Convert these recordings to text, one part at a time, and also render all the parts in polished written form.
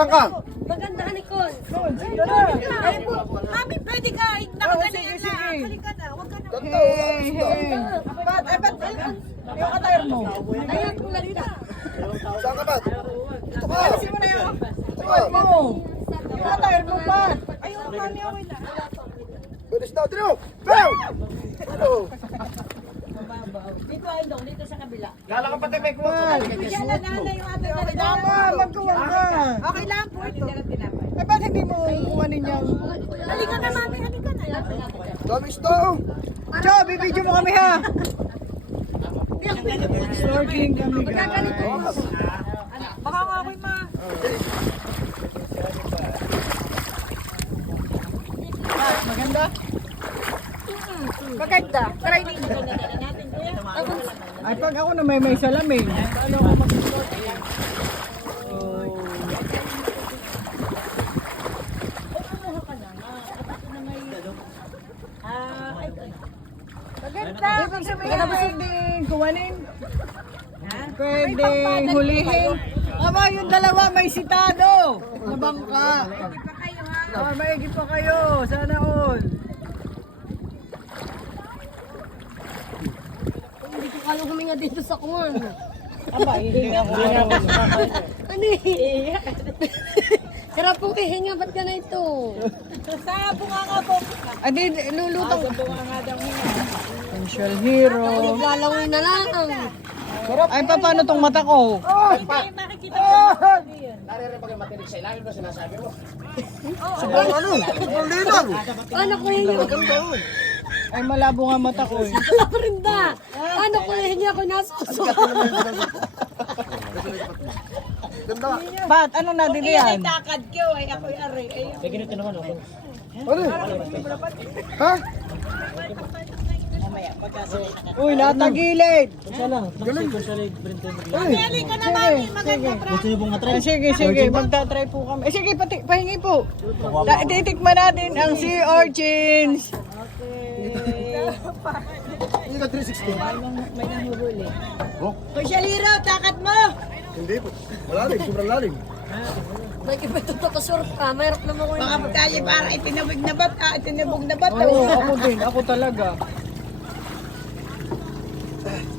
Maganda ka, Nicole. Ay po, mami, pwede ka. Nakagalingan na. Halika na, huwag ka na. Ba't, yung katayar mo. Ayan, kulagda. Saan ka ba? Ito ka. Alisin mo na yun. Tuwan mo. Yung katayar mo, Pat. Ayun, mami, okay na. Bilis daw, Drew! Drew! Ano? Dito ay dong, dito sa kabila. Lala ka pati may kuha. Bigyan na nana yung ating talaga. Tama, magkuhan ka. Okay lang po. Eh, ba't hindi mo kuhanin yung... Halika na, mami, halika na. Damis daw! Cho, bibidyo mo kami ha. Snorkeling kami guys. Baka nga ako'y ma. Maganda? Maganda. Try din. Ay, pag ako na may salamin. Paano ako mag-snorkeling? Maganda. Ibig sabihin, pwedeng kuhanin. Pwedeng hulihin. Aba, yung dalawa may sitado. Na bangka. Maigi pa kayo. Sana all. Hindi ko kaya huminga dito sa kuwan. Aba, hindi ako. Ano eh? Sarap pong ihinga, ba't ka na ito? Sa bunga nga po. Adi, lulutang. Potential hero. Lalawin na lang. Ay, paano tong mata ko? Hindi, makikita ko. Naririnig pag matinig sa ilalim ba sinasabi mo? Sobrang ano? Sobrang linaw! Ano ko yun? Ay, malabo nga mata ko eh. Alam rin da. Ano ko yun? Ako nasuso. Ganda! Ba't? Anong nabili yan? Takad ko ay ako'y aray. Ano? Ha? Uy, natagilid. Galing! Ay! Halika na, mami. Maganda. Sige, sige. Magta-try po kami. Eh, sige, pahingi po. Titikman natin ang sea urchins. Hindi ka 360. May nahuhuli. Oh, Kusyaliro, takad mo. hindi po. Malalim, sobrang lalim. May iba ito kasur ka. Mayroon naman ko Baka tayo para itinabog na bata. Itinabog na bata. Oo, ako din. Ako talaga.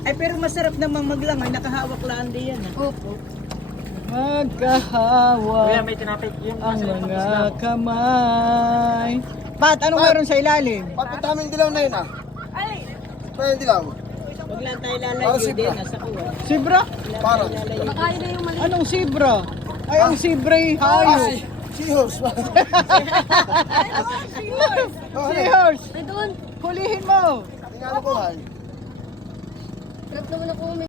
Ay, pero masarap namang maglangoy. Nakahawak lang din yan. Opo. Magkahawak may tinapik yung ang mga kamay. Pat, anong meron sa ilalim? Papunta kami yung dilaw na yun ah. Ay, Pa yung dilaw. wag lang tayo Para lalayo sibra. din. Nasa kuwan. Sibra? Para. Makain na yung mali. Anong sibra? Ay, ang sibra hayop. Seahorse. Seahorse. Ay doon. Hulihin mo. Tingnan ko, hal. Sarap naman ako.